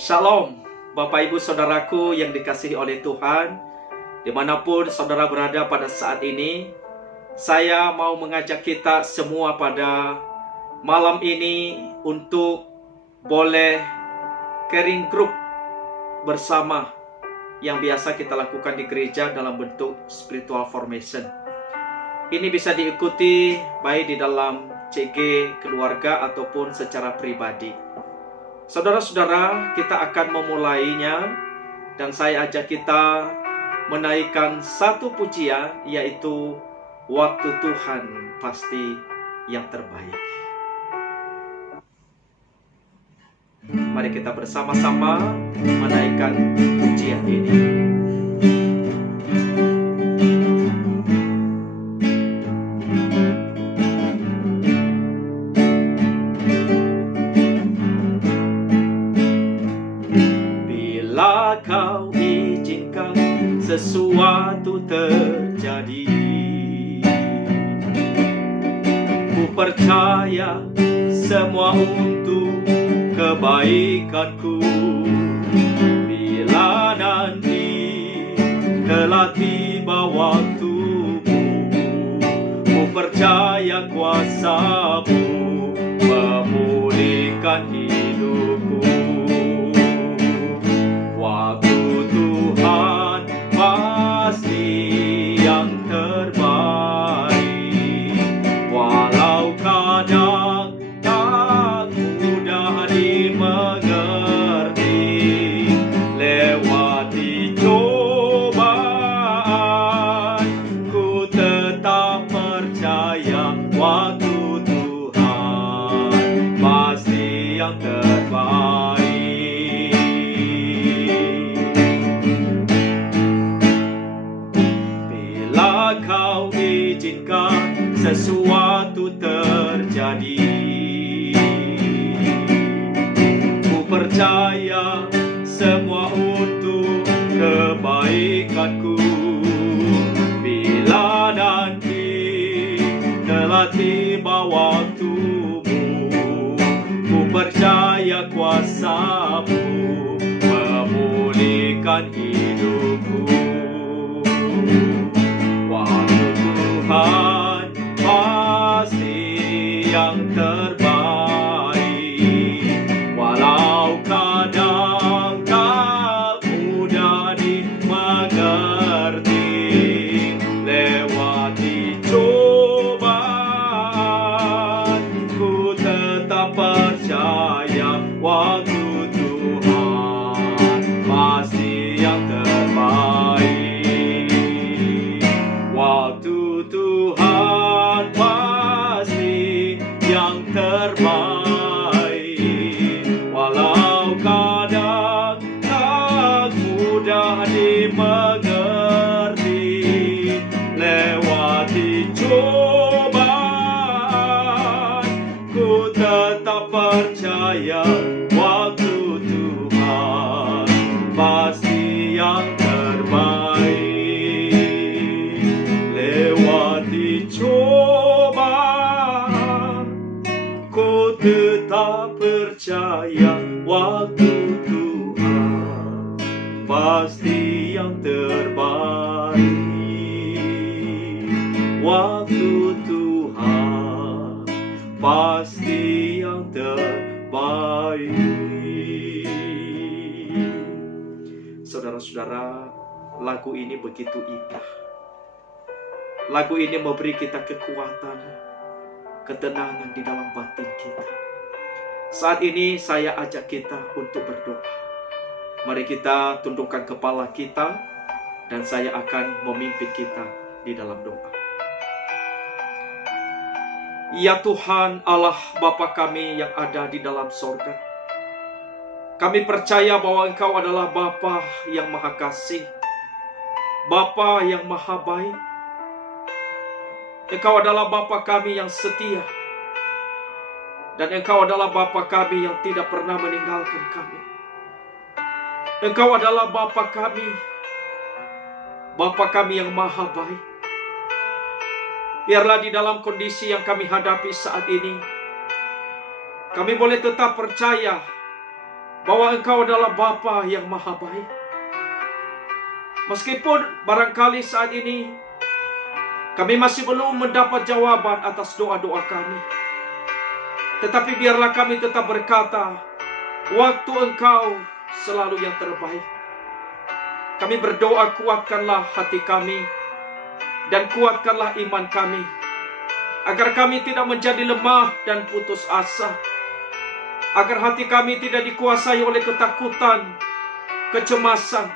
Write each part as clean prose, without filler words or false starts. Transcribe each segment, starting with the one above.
Shalom, Bapak Ibu Saudaraku yang dikasihi oleh Tuhan, dimanapun saudara berada pada saat ini. Saya mau mengajak kita semua pada malam ini untuk boleh caring group bersama yang biasa kita lakukan di gereja dalam bentuk spiritual formation. Ini bisa diikuti baik di dalam CG keluarga ataupun secara pribadi. Saudara-saudara, kita akan memulainya dan saya ajak kita menaikkan satu pujian, yaitu Waktu Tuhan Pasti yang Terbaik. Mari kita bersama-sama menaikkan pujian ini. Kau izinkan sesuatu terjadi, ku percaya semua untuk kebaikanku. Bila nanti telah tiba waktumu, ku percaya kuasa-Mu memulihkan hidupku. Waktu Tuhan pasti yang terbaik, walau kadang tak mudah dimengerti. Lewati cobaan, ku tetap percaya waktu Tuhan pasti yang terbaik. Kau izinkan sesuatu terjadi, ku percaya semua untuk kebaikanku. Bila nanti telah tiba waktumu, ku percaya kuasa-Mu memulihkan hidupku. Tuhan pasti yang terbaik, walau kadang tak mudah dimengerti. Lewati cobaan, ku tetap percaya waktu Tuhan pasti yang terbaik. Waktu Tuhan pasti yang terbaik, walau kadang tak mudah dimengerti. Lewati cobaan, ku tetap percaya waktu Tuhan pasti yang terbaik. Coba, ku tetap percaya waktu Tuhan pasti yang terbaik. Waktu Tuhan pasti yang terbaik. Saudara-saudara, lagu ini begitu indah. Lagu ini memberi kita kekuatan, ketenangan di dalam batin kita. Saat ini saya ajak kita untuk berdoa. Mari kita tundukkan kepala kita dan saya akan memimpin kita di dalam doa. Ya Tuhan Allah Bapa kami yang ada di dalam sorga, kami percaya bahwa Engkau adalah Bapa yang Maha Kasih, Bapa yang Maha Baik. Engkau adalah Bapa kami yang setia, dan Engkau adalah Bapa kami yang tidak pernah meninggalkan kami. Engkau adalah Bapa kami yang Maha Baik. Biarlah di dalam kondisi yang kami hadapi saat ini, kami boleh tetap percaya bahwa Engkau adalah Bapa yang maha baik. Meskipun barangkali saat ini kami masih belum mendapat jawaban atas doa-doa kami, tetapi biarlah kami tetap berkata, waktu Engkau selalu yang terbaik. Kami berdoa, kuatkanlah hati kami dan kuatkanlah iman kami, agar kami tidak menjadi lemah dan putus asa, agar hati kami tidak dikuasai oleh ketakutan, kecemasan.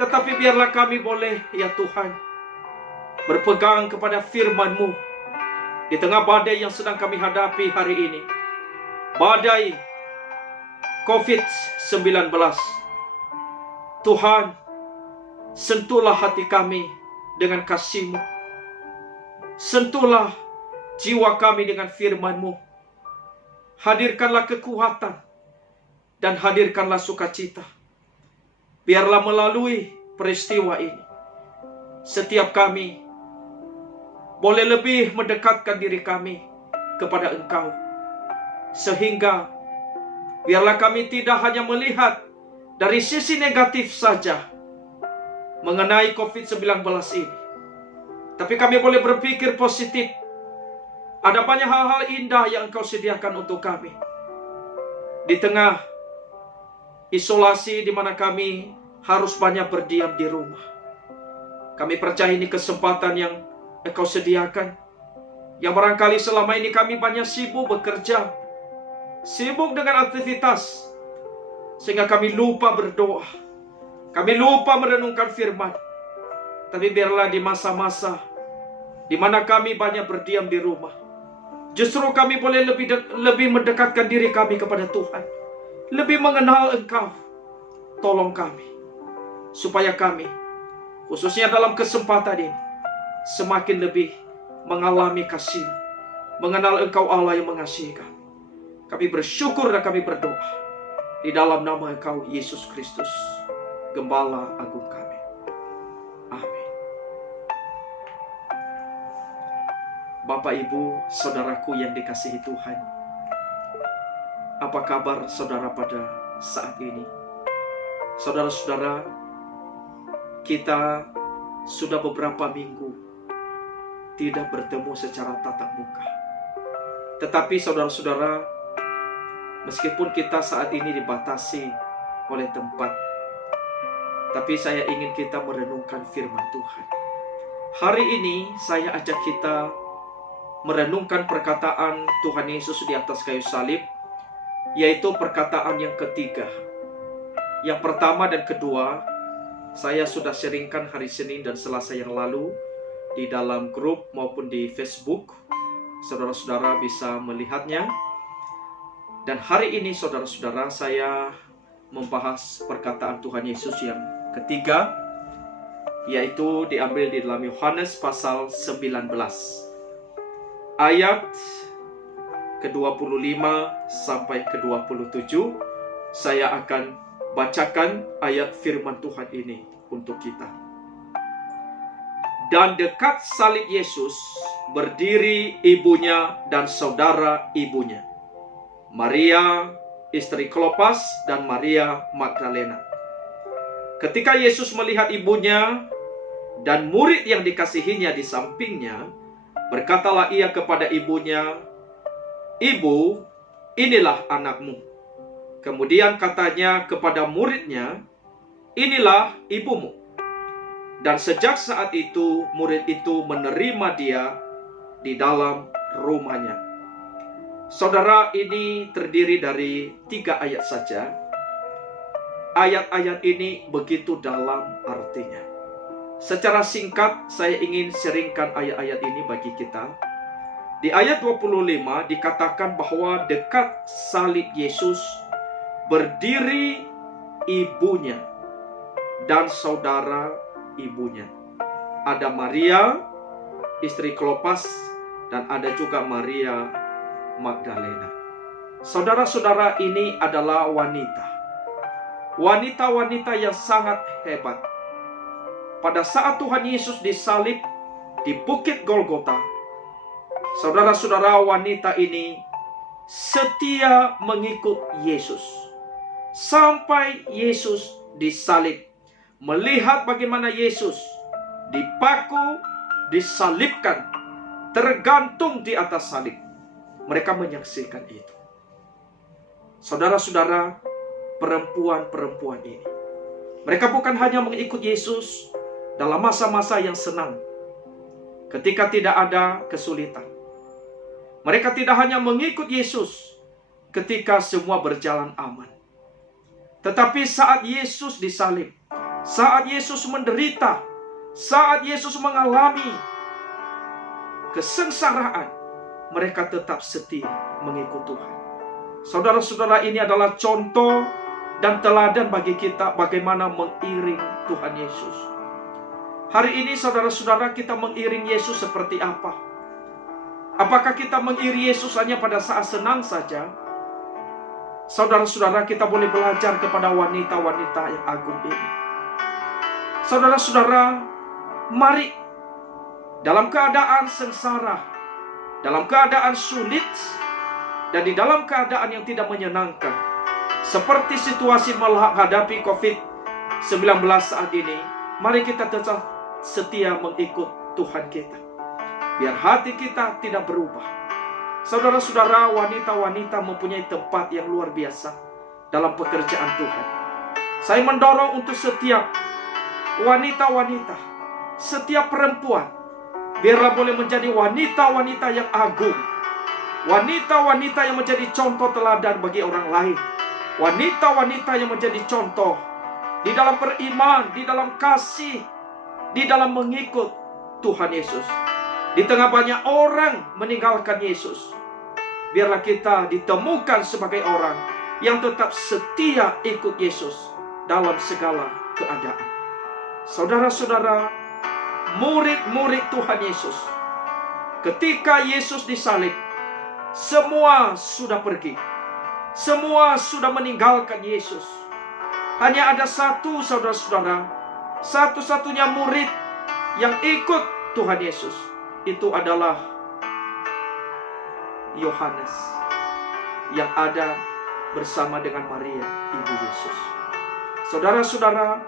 Tetapi biarlah kami boleh, ya Tuhan, berpegang kepada firman-Mu di tengah badai yang sedang kami hadapi hari ini. Badai COVID-19. Tuhan, sentuhlah hati kami dengan kasih-Mu. Sentuhlah jiwa kami dengan firman-Mu. Hadirkanlah kekuatan dan hadirkanlah sukacita. Biarlah melalui peristiwa ini, setiap kami boleh lebih mendekatkan diri kami kepada Engkau. Sehingga biarlah kami tidak hanya melihat dari sisi negatif saja mengenai COVID-19 ini, tapi kami boleh berpikir positif. Ada banyak hal-hal indah yang Engkau sediakan untuk kami. Di tengah isolasi di mana kami harus banyak berdiam di rumah, kami percaya ini kesempatan yang Engkau sediakan. Yang barangkali selama ini kami banyak sibuk bekerja, sibuk dengan aktivitas, sehingga kami lupa berdoa, kami lupa merenungkan firman. Tapi biarlah di masa-masa di mana kami banyak berdiam di rumah, justru kami boleh lebih mendekatkan diri kami kepada Tuhan, lebih mengenal Engkau. Tolong kami, supaya kami, khususnya dalam kesempatan ini, semakin lebih mengalami kasih, mengenal Engkau Allah yang mengasihi kami. Kami bersyukur dan kami berdoa di dalam nama Engkau Yesus Kristus, Gembala Agung kami. Amin. Bapak, Ibu, saudaraku yang dikasihi Tuhan, apa kabar saudara pada saat ini? Saudara-saudara, kita sudah beberapa minggu tidak bertemu secara tatap muka. Tetapi saudara-saudara, meskipun kita saat ini dibatasi oleh tempat, tapi saya ingin kita merenungkan firman Tuhan. Hari ini saya ajak kita merenungkan perkataan Tuhan Yesus di atas kayu salib, yaitu perkataan yang ketiga. Yang pertama dan kedua saya sudah sharingkan hari Senin dan Selasa yang lalu di dalam grup maupun di Facebook. Saudara-saudara bisa melihatnya. Dan hari ini saudara-saudara, saya membahas perkataan Tuhan Yesus yang ketiga, yaitu diambil di dalam Yohanes pasal 19 ayat ke-25 sampai ke-27. Saya akan bacakan ayat firman Tuhan ini untuk kita. Dan dekat salib Yesus berdiri ibunya dan saudara ibunya, Maria istri Klopas dan Maria Magdalena. Ketika Yesus melihat ibunya dan murid yang dikasihinya di sampingnya, berkatalah ia kepada ibunya, "Ibu, inilah anakmu." Kemudian katanya kepada muridnya, "Inilah ibumu." Dan sejak saat itu, murid itu menerima dia di dalam rumahnya. Saudara, ini terdiri dari 3 ayat saja. Ayat-ayat ini begitu dalam artinya. Secara singkat, saya ingin sharingkan ayat-ayat ini bagi kita. Di ayat 25 dikatakan bahwa dekat salib Yesus berdiri ibunya dan saudara ibunya. Ada Maria istri Klopas dan ada juga Maria Magdalena. Saudara-saudara, ini adalah wanita-wanita yang sangat hebat. Pada saat Tuhan Yesus disalib di Bukit Golgota, saudara-saudara, wanita ini setia mengikut Yesus. sampai Yesus disalib. Melihat bagaimana Yesus dipaku, disalibkan, tergantung di atas salib. Mereka menyaksikan itu. Saudara-saudara, perempuan-perempuan ini, mereka bukan hanya mengikut Yesus dalam masa-masa yang senang, ketika tidak ada kesulitan. Mereka tidak hanya mengikut Yesus ketika semua berjalan aman. Tetapi saat Yesus disalib, saat Yesus menderita, saat Yesus mengalami kesengsaraan, mereka tetap setia mengikut Tuhan. Saudara-saudara, ini adalah contoh dan teladan bagi kita bagaimana mengiring Tuhan Yesus. Hari ini saudara-saudara, kita mengiring Yesus seperti apa? Apakah kita mengiring Yesus hanya pada saat senang saja? Saudara-saudara, kita boleh belajar kepada wanita-wanita yang agung ini. Saudara-saudara, mari dalam keadaan sengsara, dalam keadaan sulit, dan di dalam keadaan yang tidak menyenangkan, seperti situasi menghadapi COVID-19 saat ini, mari kita tetap setia mengikut Tuhan kita, biar hati kita tidak berubah. Saudara-saudara, wanita-wanita mempunyai tempat yang luar biasa dalam pekerjaan Tuhan. Saya mendorong untuk setiap wanita-wanita, setiap perempuan, biarlah boleh menjadi wanita-wanita yang agung, wanita-wanita yang menjadi contoh teladan bagi orang lain, wanita-wanita yang menjadi contoh di dalam beriman, di dalam kasih, di dalam mengikut Tuhan Yesus. Di tengah banyak orang meninggalkan Yesus, biarlah kita ditemukan sebagai orang yang tetap setia ikut Yesus dalam segala keadaan. Saudara-saudara, murid-murid Tuhan Yesus, ketika Yesus disalib, semua sudah pergi, semua sudah meninggalkan Yesus. Hanya ada satu, saudara-saudara, satu-satunya murid yang ikut Tuhan Yesus, itu adalah Yohanes, yang ada bersama dengan Maria, ibu Yesus. Saudara-saudara,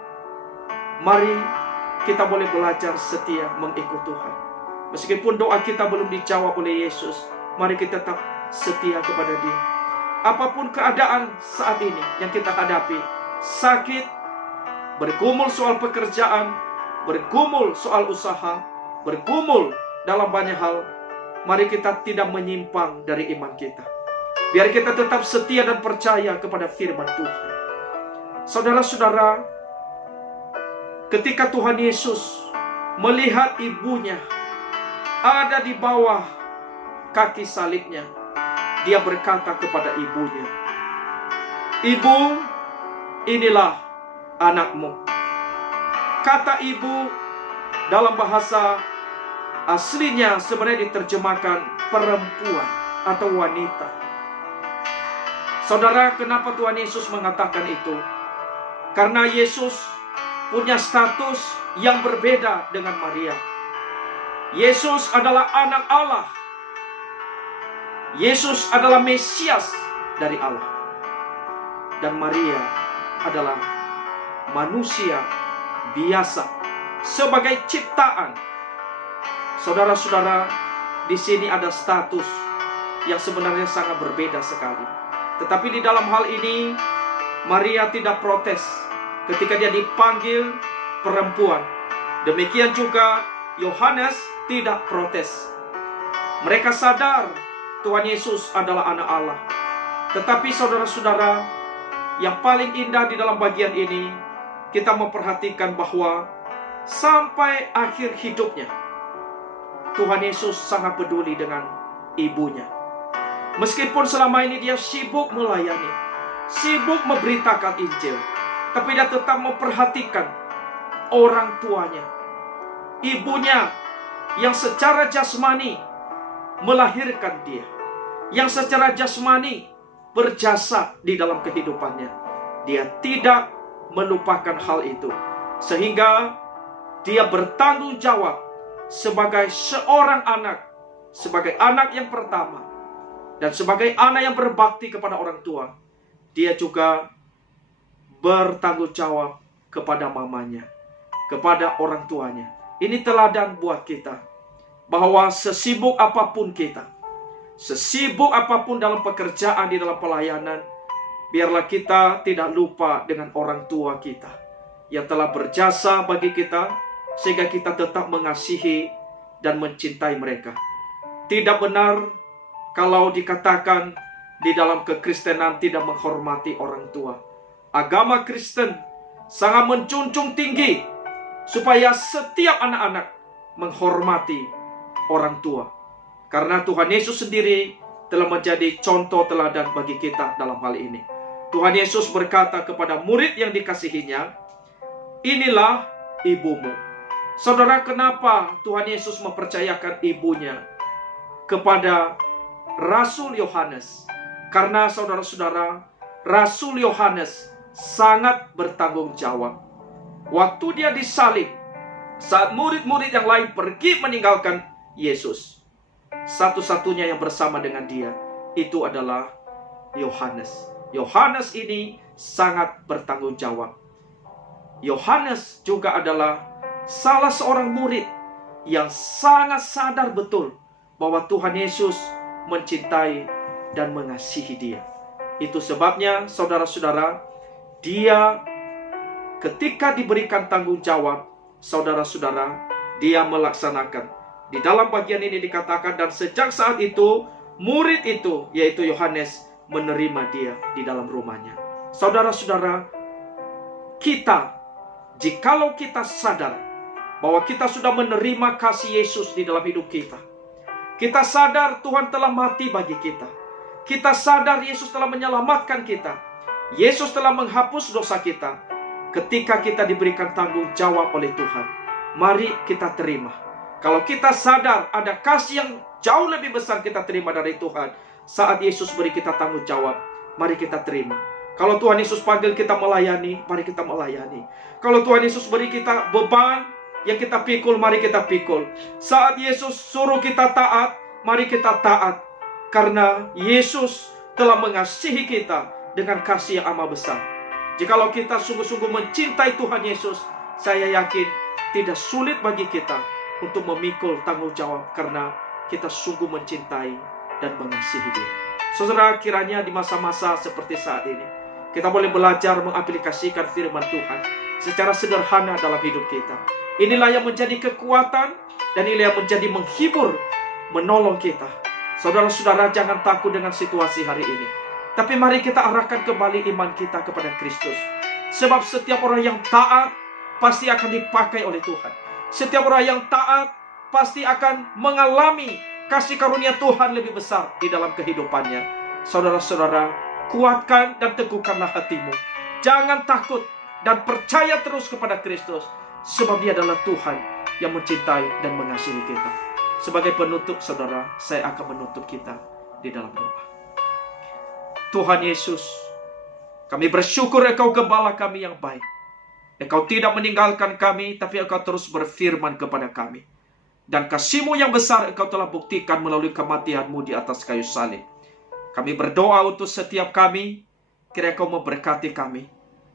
mari kita boleh belajar setia mengikut Tuhan. Meskipun doa kita belum dijawab oleh Yesus, mari kita tetap setia kepada Dia. Apapun keadaan saat ini yang kita hadapi, sakit, bergumul soal pekerjaan, bergumul soal usaha, bergumul dalam banyak hal, mari kita tidak menyimpang dari iman kita. Biar kita tetap setia dan percaya kepada firman Tuhan. Saudara-saudara, ketika Tuhan Yesus melihat ibunya ada di bawah kaki salibnya, Dia berkata kepada ibunya, "Ibu, inilah anakmu." Kata ibu dalam bahasa aslinya sebenarnya diterjemahkan perempuan atau wanita. Saudara, kenapa Tuhan Yesus mengatakan itu? Karena Yesus punya status yang berbeda dengan Maria. Yesus adalah anak Allah. Yesus adalah Mesias dari Allah. Dan Maria adalah manusia biasa sebagai ciptaan. Saudara-saudara, di sini ada status yang sebenarnya sangat berbeda sekali. Tetapi di dalam hal ini, Maria tidak protes ketika dia dipanggil perempuan. Demikian juga Yohanes tidak protes. Mereka sadar Tuhan Yesus adalah anak Allah. Tetapi saudara-saudara, yang paling indah di dalam bagian ini, kita memperhatikan bahwa sampai akhir hidupnya, Tuhan Yesus sangat peduli dengan ibunya. Meskipun selama ini dia sibuk melayani, sibuk memberitakan Injil, tapi dia tetap memperhatikan orang tuanya, ibunya yang secara jasmani melahirkan dia, yang secara jasmani berjasa di dalam kehidupannya. Dia tidak melupakan hal itu, sehingga dia bertanggung jawab sebagai seorang anak, sebagai anak yang pertama, dan sebagai anak yang berbakti kepada orang tua. Dia juga bertanggung jawab kepada mamanya, kepada orang tuanya. Ini teladan buat kita, bahwa sesibuk apapun kita, sesibuk apapun dalam pekerjaan, di dalam pelayanan, biarlah kita tidak lupa dengan orang tua kita yang telah berjasa bagi kita, sehingga kita tetap mengasihi dan mencintai mereka. Tidak benar kalau dikatakan di dalam kekristenan tidak menghormati orang tua. Agama Kristen sangat menjunjung tinggi supaya setiap anak-anak menghormati orang tua. Karena Tuhan Yesus sendiri telah menjadi contoh teladan bagi kita dalam hal ini. Tuhan Yesus berkata kepada murid yang dikasihinya, inilah ibumu. Saudara, kenapa Tuhan Yesus mempercayakan ibunya kepada Rasul Yohanes? Karena saudara-saudara, Rasul Yohanes sangat bertanggung jawab. Waktu dia disalib, saat murid-murid yang lain pergi meninggalkan Yesus, satu-satunya yang bersama dengan dia itu adalah Yohanes. Yohanes ini sangat bertanggung jawab. Yohanes juga adalah salah seorang murid yang sangat sadar betul bahwa Tuhan Yesus mencintai dan mengasihi dia. Itu sebabnya saudara-saudara, dia ketika diberikan tanggung jawab, saudara-saudara, dia melaksanakan. Di dalam bagian ini dikatakan, dan sejak saat itu murid itu, yaitu Yohanes, menerima dia di dalam rumahnya. Saudara-saudara, kita, jikalau kita sadar bahwa kita sudah menerima kasih Yesus di dalam hidup kita, kita sadar Tuhan telah mati bagi kita, kita sadar Yesus telah menyelamatkan kita, Yesus telah menghapus dosa kita. Ketika kita diberikan tanggung jawab oleh Tuhan, mari kita terima. Kalau kita sadar ada kasih yang jauh lebih besar kita terima dari Tuhan, saat Yesus beri kita tanggung jawab, mari kita terima. Kalau Tuhan Yesus panggil kita melayani, mari kita melayani. Kalau Tuhan Yesus beri kita beban yang kita pikul, mari kita pikul. Saat Yesus suruh kita taat, mari kita taat. Karena Yesus telah mengasihi kita dengan kasih yang amat besar. Jikalau kita sungguh-sungguh mencintai Tuhan Yesus, saya yakin tidak sulit bagi kita untuk memikul tanggung jawab, karena kita sungguh mencintai dan mengasihi Dia. Saudara, kiranya di masa-masa seperti saat ini, kita boleh belajar mengaplikasikan firman Tuhan secara sederhana dalam hidup kita. Inilah yang menjadi kekuatan, dan inilah yang menjadi menghibur, menolong kita. Saudara-saudara, jangan takut dengan situasi hari ini, tapi mari kita arahkan kembali iman kita kepada Kristus. Sebab setiap orang yang taat pasti akan dipakai oleh Tuhan. Setiap orang yang taat pasti akan mengalami kasih karunia Tuhan lebih besar di dalam kehidupannya. Saudara-saudara, kuatkan dan teguhkanlah hatimu. Jangan takut dan percaya terus kepada Kristus, sebab Dia adalah Tuhan yang mencintai dan mengasihi kita. Sebagai penutup, saudara, saya akan menutup kita di dalam doa. Tuhan Yesus, kami bersyukur Engkau Gembala kami yang baik. Engkau tidak meninggalkan kami, tapi Engkau terus berfirman kepada kami. Dan kasih-Mu yang besar Engkau telah buktikan melalui kematian-Mu di atas kayu salib. Kami berdoa untuk setiap kami, kiranya Engkau memberkati kami.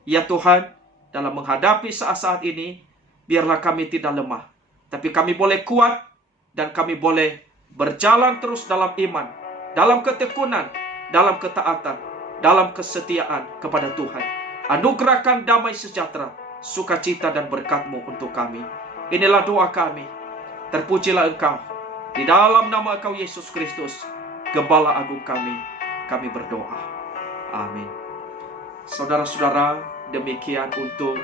Ya Tuhan, dalam menghadapi saat-saat ini, biarlah kami tidak lemah, tapi kami boleh kuat, dan kami boleh berjalan terus dalam iman, dalam ketekunan, dalam ketaatan, dalam kesetiaan kepada Tuhan. Anugerahkan damai sejahtera, sukacita dan berkat-Mu untuk kami. Inilah doa kami. Terpujilah Engkau. Di dalam nama Engkau Yesus Kristus, Gembala Agung kami berdoa. Amin. Saudara-saudara, demikian untuk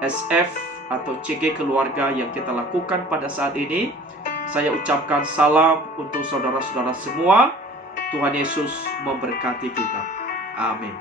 SF atau CG keluarga yang kita lakukan pada saat ini. Saya ucapkan salam untuk saudara-saudara semua. Tuhan Yesus memberkati kita. Amin.